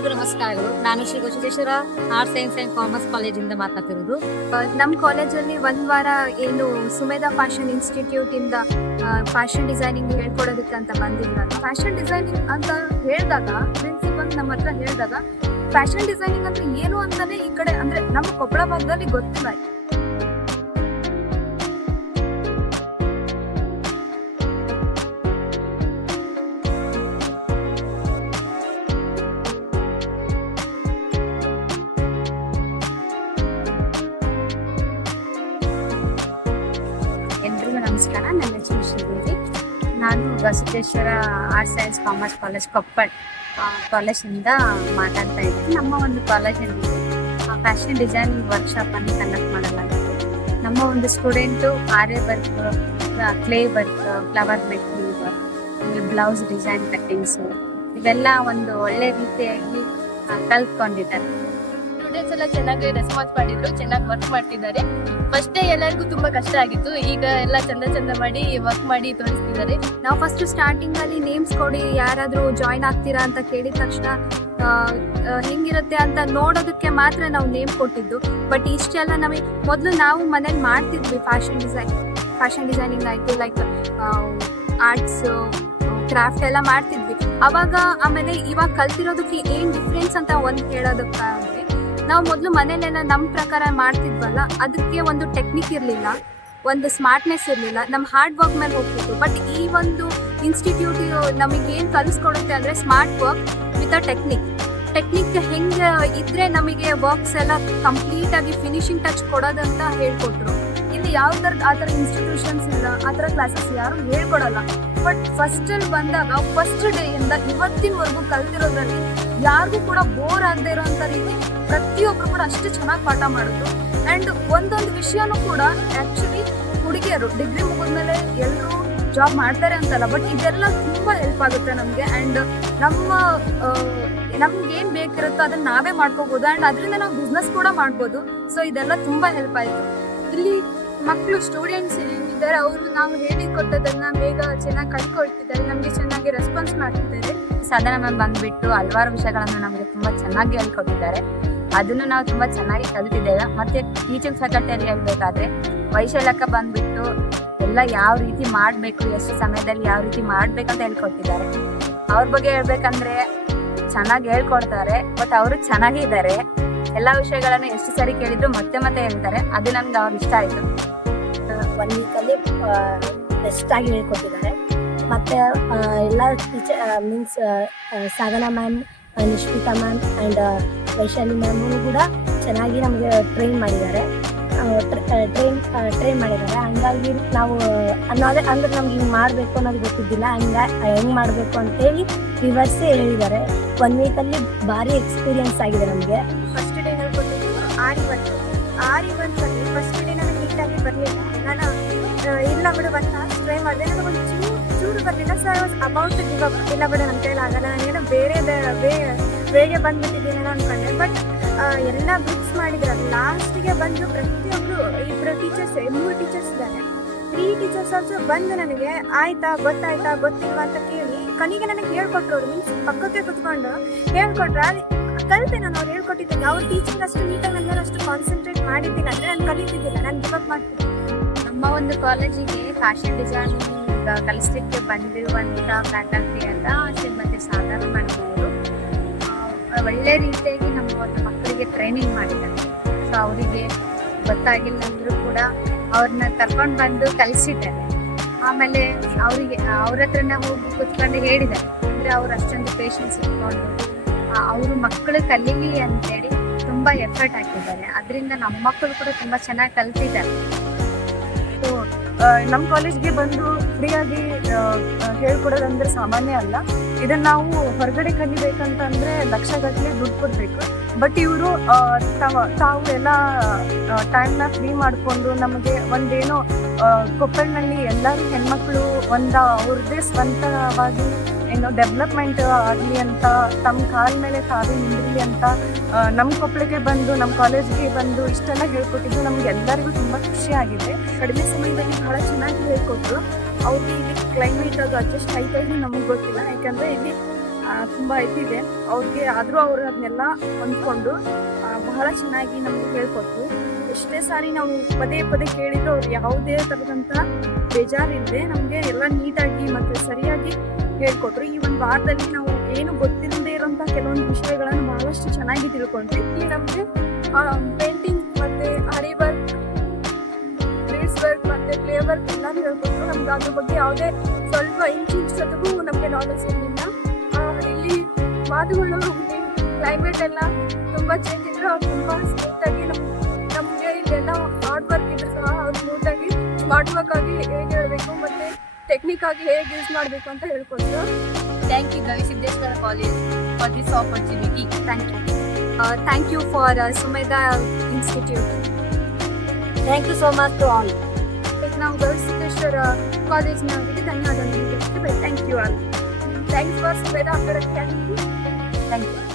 ಎಲ್ಲರಿಗೂ ನಮಸ್ಕಾರಗಳು. ನಾನು Shri Basaveshwara arts science and commerce ಕಾಲೇಜಿಂದ ಮಾತಾಡ್ತಿರೋದು. ನಮ್ಮ ಕಾಲೇಜಲ್ಲಿ ಒಂದು ವಾರ ಏನು ಸುಮೇಧಾ ಫ್ಯಾಷನ್ ಇನ್ಸ್ಟಿಟ್ಯೂಟ್ ಇಂದ ಫ್ಯಾಷನ್ ಡಿಸೈನಿಂಗ್ ಹೇಳ್ಕೊಡೋದಕ್ಕೆ ಅಂತ ಬಂದಿದ್ರಲ್ಲ. ಫ್ಯಾಷನ್ ಡಿಸೈನಿಂಗ್ ಅಂತ ಹೇಳಿದಾಗ ಪ್ರಿನ್ಸಿಪಲ್ ನಮ್ಮ ಹತ್ರ ಹೇಳಿದಾಗ ಫ್ಯಾಷನ್ ಡಿಸೈನಿಂಗ್ ಅಂದ್ರೆ ಏನು ಅಂತಾನೆ ಈ ಕಡೆ ಅಂದ್ರೆ ನಮ್ಮ ಕೊಪ್ಪಳ ಭಾಗದಲ್ಲಿ ಗೊತ್ತಿಲ್ಲ. ಎಲ್ರಿಗೂ ನಮಸ್ಕಾರ. ನನ್ನ ಹೆಸರು ಶ್ರೀದೇವಿ. ನಾನು Basaveshwara arts science commerce college Koppal ಕಾಲೇಜಿಂದ ಮಾತಾಡ್ತಾ ಇದ್ದೀನಿ. ನಮ್ಮ ಒಂದು ಕಾಲೇಜಲ್ಲಿ ಫ್ಯಾಷನ್ ಡಿಸೈನಿಂಗ್ ವರ್ಕ್ಶಾಪನ್ನು ಕಂಡಕ್ಟ್ ಮಾಡಲಾಗುತ್ತೆ. ನಮ್ಮ ಒಂದು student Arya work, clay work, flower making, blouse design cuttings ಇವೆಲ್ಲ ಒಂದು ಒಳ್ಳೆ ರೀತಿಯಾಗಿ ಕಲ್ತ್ಕೊಂಡಿದ್ದಾರೆ. ಸ್ಟೂಡೆಂಟ್ಸ್ ಎಲ್ಲ ಚೆನ್ನಾಗಿ ರೆಸ್ಪಾನ್ಸ್ ಮಾಡಿದ್ರು, ಚೆನ್ನಾಗಿ ವರ್ಕ್ ಮಾಡ್ತಿದ್ದಾರೆ. ಫಸ್ಟ್ ಡೇ ಎಲ್ಲರಿಗೂ ತುಂಬಾ ಕಷ್ಟ ಆಗಿತ್ತು, ಈಗ ಎಲ್ಲ ಚಂದ ಮಾಡಿ ವರ್ಕ್ ಮಾಡಿ ತೋರಿಸ್ತಿದ್ದಾರೆ. ನಾವು ಫಸ್ಟ್ ಸ್ಟಾರ್ಟಿಂಗ್ ಅಲ್ಲಿ ನೇಮ್ಸ್ ಕೊಡಿ ಯಾರಾದ್ರೂ ಜಾಯಿನ್ ಆಗ್ತೀರಾ ಅಂತ ಕೇಳಿದ ತಕ್ಷಣ ಹೆಂಗಿರುತ್ತೆ ಅಂತ ನೋಡೋದಕ್ಕೆ ಮಾತ್ರ ನಾವು ನೇಮ್ ಕೊಟ್ಟಿದ್ದು. ಬಟ್ ಇಷ್ಟೆಲ್ಲ ನಮಗೆ ಮೊದಲು ನಾವು ಮನೇಲಿ ಮಾಡ್ತಿದ್ವಿ. ಫ್ಯಾಷನ್ ಡಿಸೈನಿಂಗ್ ಆಯಿತು, ಲೈಕ್ ಆರ್ಟ್ಸ್ ಕ್ರಾಫ್ಟ್ ಎಲ್ಲ ಮಾಡ್ತಿದ್ವಿ ಅವಾಗ. ಆಮೇಲೆ ಇವಾಗ ಕಲ್ತಿರೋದಕ್ಕೆ ಏನು ಡಿಫ್ರೆನ್ಸ್ ಅಂತ ಒಂದು ಹೇಳೋದಕ್ಕಾದ್ರೆ, ನಾವು ಮೊದಲು ಮನೇಲೆಲ್ಲ ನಮ್ಮ ಪ್ರಕಾರ ಮಾಡ್ತಿದ್ವಲ್ಲ, ಅದಕ್ಕೆ ಒಂದು ಟೆಕ್ನಿಕ್ ಇರಲಿಲ್ಲ, ಒಂದು ಸ್ಮಾರ್ಟ್ನೆಸ್ ಇರಲಿಲ್ಲ, ನಮ್ಮ ಹಾರ್ಡ್ ವರ್ಕ್ ಮೇಲೆ ಹೋಗ್ತಿತ್ತು. ಬಟ್ ಈ ಒಂದು ಇನ್ಸ್ಟಿಟ್ಯೂಟ್ ನಮಗೇನು ಕಲಿಸ್ಕೊಡುತ್ತೆ ಅಂದರೆ smart work with a technique ಹೆಂಗೆ ಇದ್ರೆ ನಮಗೆ ವರ್ಕ್ಸ್ ಎಲ್ಲ ಕಂಪ್ಲೀಟಾಗಿ ಫಿನಿಶಿಂಗ್ ಟಚ್ ಕೊಡೋದಂತ ಹೇಳ್ಕೊಟ್ರು. ಇಲ್ಲಿ ಯಾವ ಥರದ ಆ ಥರ ಇನ್ಸ್ಟಿಟ್ಯೂಷನ್ಸ್ ಇಲ್ಲ, ಆ ಥರ ಕ್ಲಾಸಸ್ ಯಾರು ಹೇಳ್ಕೊಡಲ್ಲ. ಬಟ್ ಫಸ್ಟಲ್ಲಿ ಬಂದಾಗ ಫಸ್ಟ್ ಡೇಯಿಂದ ಇವತ್ತಿನವರೆಗೂ ಕಲ್ತಿರೋದ್ರಲ್ಲಿ ಯಾರಿಗೂ ಕೂಡ ಬೋರ್ ಆಗದೆ ಇರೋಂಥ ರೀತಿ ಪ್ರತಿಯೊಬ್ಬರು ಕೂಡ ಅಷ್ಟು ಚೆನ್ನಾಗಿ ಪಾಠ ಮಾಡೋದು. ಆ್ಯಂಡ್ ಒಂದೊಂದು ವಿಷಯನೂ ಕೂಡ ಆ್ಯಕ್ಚುಲಿ ಹುಡುಗಿಯರು ಡಿಗ್ರಿ ಮುಗಿದ್ಮೇಲೆ ಎಲ್ಲರೂ ಜಾಬ್ ಮಾಡ್ತಾರೆ ಅಂತಲ್ಲ, ಬಟ್ ಇದೆಲ್ಲ ತುಂಬ ಹೆಲ್ಪ್ ಆಗುತ್ತೆ ನಮಗೆ. ಆ್ಯಂಡ್ ನಮ್ಗೆ ಏನು ಬೇಕಿರುತ್ತೋ ಅದನ್ನು ನಾವೇ ಮಾಡ್ಕೋಬೋದು. ಆ್ಯಂಡ್ ಅದರಿಂದ ನಾವು ಬಿಸ್ನೆಸ್ ಕೂಡ ಮಾಡ್ಬೋದು. ಸೊ ಇದೆಲ್ಲ ತುಂಬ ಹೆಲ್ಪ್ ಆಯಿತು. ಇಲ್ಲಿ ಮಕ್ಕಳು ಸ್ಟೂಡೆಂಟ್ಸ್ ಏನಿದ್ದಾರೆ ಅವರು ನಾವು ಹೇಳಿಕೊಟ್ಟದನ್ನ ಬೇಗ ಚೆನ್ನಾಗಿ ಕಲ್ತ್ಕೊಳ್ತಿದ್ದಾರೆ, ನಮಗೆ ಚೆನ್ನಾಗಿ ರೆಸ್ಪಾನ್ಸ್ ಮಾಡ್ತಿದ್ದಾರೆ. ಸಾಧನ ಮ್ಯಾಮ್ ಬಂದ್ಬಿಟ್ಟು ಹಲವಾರು ವಿಷಯಗಳನ್ನು ನಮಗೆ ತುಂಬಾ ಚೆನ್ನಾಗಿ ಹೇಳ್ಕೊಟ್ಟಿದ್ದಾರೆ. ಅದನ್ನು ನಾವು ತುಂಬಾ ಚೆನ್ನಾಗಿ ಕಲಿತಿದ್ದೇವೆ. ಮತ್ತೆ ಟೀಚಿಂಗ್ ಫ್ಯಾಕಲ್ಟಿಯಲ್ಲಿ ಹೇಳ್ಬೇಕಾದ್ರೆ ವೈಶಾಲಕ್ಕ ಬಂದ್ಬಿಟ್ಟು ಎಲ್ಲ ಯಾವ ರೀತಿ ಮಾಡಬೇಕು, ಎಷ್ಟು ಸಮಯದಲ್ಲಿ ಯಾವ ರೀತಿ ಮಾಡ್ಬೇಕಂತ ಹೇಳ್ಕೊಟ್ಟಿದ್ದಾರೆ. ಅವ್ರ ಬಗ್ಗೆ ಹೇಳ್ಬೇಕಂದ್ರೆ ಚೆನ್ನಾಗಿ ಹೇಳ್ಕೊಡ್ತಾರೆ. ಬಟ್ ಅವರು ಚೆನ್ನಾಗಿದ್ದಾರೆ. ಎಲ್ಲ ವಿಷಯಗಳನ್ನು ಎಷ್ಟು ಸರಿ ಕೇಳಿದ್ರು ಮತ್ತೆ ಹೇಳ್ತಾರೆ. ಅದು ನಮ್ಗೆ ಅವ್ರು ಇಷ್ಟ ಆಯಿತು. 1 ವೀಕಲ್ಲಿ ಬೆಸ್ಟ್ ಆಗಿ ಹೇಳ್ಕೊಟ್ಟಿದ್ದಾರೆ. ಮತ್ತು ಎಲ್ಲ teacher means Sadhana ma'am, Nishpita ma'am and Vaishali ma'am ಕೂಡ ಚೆನ್ನಾಗಿ ನಮಗೆ ಟ್ರೈನ್ ಮಾಡಿದ್ದಾರೆ. ಹಂಗಾಗಿ ನಾವು ಅನ್ನೋದೇ ಅಂದ್ರೆ ನಮ್ಗೆ ಹಿಂಗೆ ಮಾಡಬೇಕು ಅನ್ನೋದು ಗೊತ್ತಿದ್ದಿಲ್ಲ. ಹೆಂಗೆ ಮಾಡಬೇಕು ಅಂತೇಳಿ ವಿವರಿಸಿ ಹೇಳಿದ್ದಾರೆ. 1 ವೀಕಲ್ಲಿ ಭಾರಿ ಎಕ್ಸ್ಪೀರಿಯನ್ಸ್ ಆಗಿದೆ ನಮಗೆ. ಫಸ್ಟ್ ಡೇ ಹೇಳ್ಕೊಟ್ಟಿದ್ದು ಆರಿ ವರ್ಕಲ್ಲಿ ಫಸ್ಟ್ ಡೇ ನನಗೆ ನೀಟಾಗಿ ಬರಲಿಲ್ಲ. ನಾನು ಇಲ್ಲ ಬಿಡು ಒಂದು ತಾಸು ಟ್ರೈ ಮಾಡಿದೆ, ನನಗೆ ಒಂದು ಚೂರು ಬರಲಿಲ್ಲ. So I was about to give up. ಇಲ್ಲ ಬಿಡು ನನ್ನ ಕೈಲಿ ಆಗಲ್ಲ, ನಾನೇನೋ ಬೇರೆ ಬಂದುಬಿಟ್ಟಿದ್ದೀನೇನೋ ಅಂದ್ಕೊಂಡೆ. ಬಟ್ ಎಲ್ಲ ಗ್ರೂಪ್ಸ್ ಮಾಡಿದ್ರಲ್ಲ, ಲಾಸ್ಟಿಗೆ ಬಂದು ಪ್ರತಿಯೊಬ್ಬರು 2 ಟೀಚರ್ಸ್ 3 ಟೀಚರ್ಸ್ ಇದ್ದಾರೆ. 3 ಟೀಚರ್ಸ್ ಆಲ್ಸೋ ಬಂದು ನನಗೆ ಆಯ್ತಾ ಗೊತ್ತಿಲ್ವಾ ಅಂತ ಕೇಳಿ ಕನಿಗೆ ನನಗೆ ಹೇಳ್ಕೊಟ್ರು. ಅವ್ರು ಮೀನ್ಸ್ ಪಕ್ಕಕ್ಕೆ ಕುತ್ಕೊಂಡು ಹೇಳ್ಕೊಟ್ರು. ಅದು ಕಲಿತೆ ನಾನು ಅವ್ರು ಹೇಳ್ಕೊಟ್ಟಿದ್ದೀನಿ. ಅವ್ರ ಟೀಚಿಂಗ್ ಅಷ್ಟು ನೀಟಾಗಿ ನನ್ನ ಮೇಲೆ ಅಷ್ಟು ಕಾನ್ಸಂಟ್ರೇಟ್ ಮಾಡಿದ್ದೀನಿ ಅಂದರೆ ನಾನು ಕಲಿತಿದ್ದಿಲ್ಲ, ನಾನು ಗಿವ್ ಅಪ್ ಮಾಡ್ತೀನಿ. ನಮ್ಮ ಒಂದು ಕಾಲೇಜಿಗೆ ಫ್ಯಾಷನ್ ಡಿಸೈನಿಂಗ್ ಕಲಿಸ್ಲಿಕ್ಕೆ ಬಂದಿರುವಂಥ ಫ್ಯಾಕಲ್ಟಿ ಅಂತ ಶ್ರೀಮತಿ ಸಾಧನಾ ಮೇಡಮ್ ಅವರು ಒಳ್ಳೆ ರೀತಿಯಾಗಿ ನಮ್ಮ ಒಂದು ಮಕ್ಕಳಿಗೆ ಟ್ರೈನಿಂಗ್ ಮಾಡಿದ್ದಾರೆ. ಸೊ ಅವರಿಗೆ ಗೊತ್ತಾಗಿಲ್ಲ ಅಂದರೂ ಕೂಡ ಅವ್ರನ್ನ ಕರ್ಕೊಂಡು ಬಂದು ಕಲಿಸಿದ್ದಾರೆ. ಆಮೇಲೆ ಅವರಿಗೆ ಅವ್ರ ಹತ್ರನೇ ಹೋಗಿ ಕೂತ್ಕೊಂಡು ಹೇಳಿದ್ದಾರೆ. ಅಂದರೆ ಅವ್ರು ಅಷ್ಟೊಂದು ಪೇಷನ್ಸ್ ಇಟ್ಕೊಂಡು ಅವರು ಮಕ್ಕಳು ಕಲೀಲಿ ಅಂತೇಳಿ ತುಂಬ ಎಫರ್ಟ್ ಹಾಕಿದ್ದಾರೆ. ಅದರಿಂದ ನಮ್ಮ ಮಕ್ಕಳು ಕೂಡ ತುಂಬ ಚೆನ್ನಾಗಿ ಕಲ್ತಿದ್ದಾರೆ. ಸೊ ನಮ್ಮ ಕಾಲೇಜ್ಗೆ ಬಂದು ಫ್ರೀಯಾಗಿ ಹೇಳ್ಕೊಡೋದಂದ್ರೆ ಸಾಮಾನ್ಯ ಅಲ್ಲ. ಇದನ್ನು ನಾವು ಹೊರಗಡೆ ಕಲಿಬೇಕಂತಂದರೆ ಲಕ್ಷಗಟ್ಟಲೆ ದುಡ್ಡು ಕೊಡಬೇಕು. ಬಟ್ ಇವರು ತಾವು ಎಲ್ಲ ಟೈಮ್ನ ಫ್ರೀ ಮಾಡಿಕೊಂಡು ನಮಗೆ ಒಂದೇನೋ ಕೊಪ್ಪಳಿನಲ್ಲಿ ಎಲ್ಲರೂ ಹೆಣ್ಮಕ್ಳು ಅವ್ರದ್ದೇ ಸ್ವಂತವಾಗಿ ಏನೋ ಡೆವಲಪ್ಮೆಂಟ್ ಆಗಲಿ ಅಂತ, ತಮ್ಮ ಕಾಲ ಮೇಲೆ ತಾವೇ ನಿಂದಿರಲಿ ಅಂತ ನಮ್ಮ ಕೊಪ್ಪಳಿಗೆ ಬಂದು ನಮ್ಮ ಕಾಲೇಜ್ಗೆ ಬಂದು ಇಷ್ಟೆಲ್ಲ ಹೇಳ್ಕೊಟ್ಟಿದ್ದು ನಮ್ಗೆ ಎಲ್ಲರಿಗೂ ತುಂಬ ಖುಷಿಯಾಗಿದೆ. ಕಡಿಮೆ ಸಮಯದಲ್ಲಿ ಬಹಳ ಚೆನ್ನಾಗಿ ಹೇಳ್ಕೊಟ್ರು. ಅವ್ರಿಗೆ ಇಲ್ಲಿ ಕ್ಲೈಮೇಟ್ ಅದು ಅಡ್ಜಸ್ಟ್ ಆಯ್ತಾ ನಮಗೆ ಗೊತ್ತಿಲ್ಲ, ಯಾಕಂದರೆ ಇಲ್ಲಿ ತುಂಬ ಇದಿದೆ ಅವ್ರಿಗೆ, ಆದರೂ ಅವರು ಅದನ್ನೆಲ್ಲ ಹೊಂದ್ಕೊಂಡು ಬಹಳ ಚೆನ್ನಾಗಿ ನಮಗೆ ಹೇಳ್ಕೊಟ್ರು. ಎಷ್ಟೇ ಸಾರಿ ನಾವು ಪದೇ ಪದೇ ಕೇಳಿದ್ರು ಅವ್ರು ಯಾವುದೇ ಥರದಂಥ ಬೇಜಾರಿಲ್ಲದೆ ನಮಗೆ ಎಲ್ಲ ನೀಟಾಗಿ ಮತ್ತು ಸರಿಯಾಗಿ ಹೇಳ್ಕೊಟ್ರು. ಈ ಒಂದು ವಾರದಲ್ಲಿ ನಾವು ಏನು ಗೊತ್ತಿಲ್ಲದೆ ಇರೋಂಥ ಕೆಲವೊಂದು ವಿಷಯಗಳನ್ನು ಬಹಳಷ್ಟು ಚೆನ್ನಾಗಿ ತಿಳ್ಕೊಂಡ್ವಿ. ಇಲ್ಲಿ ನಮಗೆ ಪೇಂಟಿಂಗ್ ಮತ್ತು ಆರಿ ವರ್ಕ್, ಬೀಡ್ಸ್ ವರ್ಕ್ ಮತ್ತು ಕ್ಲೇ ವರ್ಕ್ ಎಲ್ಲಾನು ಹೇಳ್ಕೊಟ್ರು. ನಮ್ಗೆ ಅದ್ರ ಬಗ್ಗೆ ಯಾವುದೇ ಸ್ವಲ್ಪ ಇಂಚಿಗೂ ನಮಗೆ ನಾಲೆಜ್ ಇರಲಿಲ್ಲ. ಇಲ್ಲಿ ಮಾತುಗಳು, ಕ್ಲೈಮೇಟ್ ಎಲ್ಲ ತುಂಬ ಚೇಂಜ್ ಇದ್ರು. ಅವ್ರು ತುಂಬ ಸ್ಮೂತಾಗಿ ನಮಗೆ ಇಲ್ಲೆಲ್ಲ ಹಾರ್ಡ್ ವರ್ಕ್ ಇದ್ರು ಸಹ ಅವ್ರು ಸ್ಮೂತಾಗಿ ಸ್ಮಾರ್ಟ್ ವರ್ಕ್ ಆಗಿ ಹೇಗೆ ಹೇಳಬೇಕು ಮತ್ತು ಟೆಕ್ನಿಕ್ ಆಗಿ ಹೇಗೆ ಯೂಸ್ ಮಾಡಬೇಕು ಅಂತ ಹೇಳ್ಕೊಟ್ರು. Thank you Gavisiddeshwara college for this opportunity. Thank you for Sumedha institute. Thank you so much to all. ನಾವು ಗವಿಸಿದ್ದೇಶ್ವರ ಕಾಲೇಜ್ನವರಿಗೆ ಧನ್ಯವಾದಗಳು. Thank you all. Thanks for Sumedha academy. Thank you.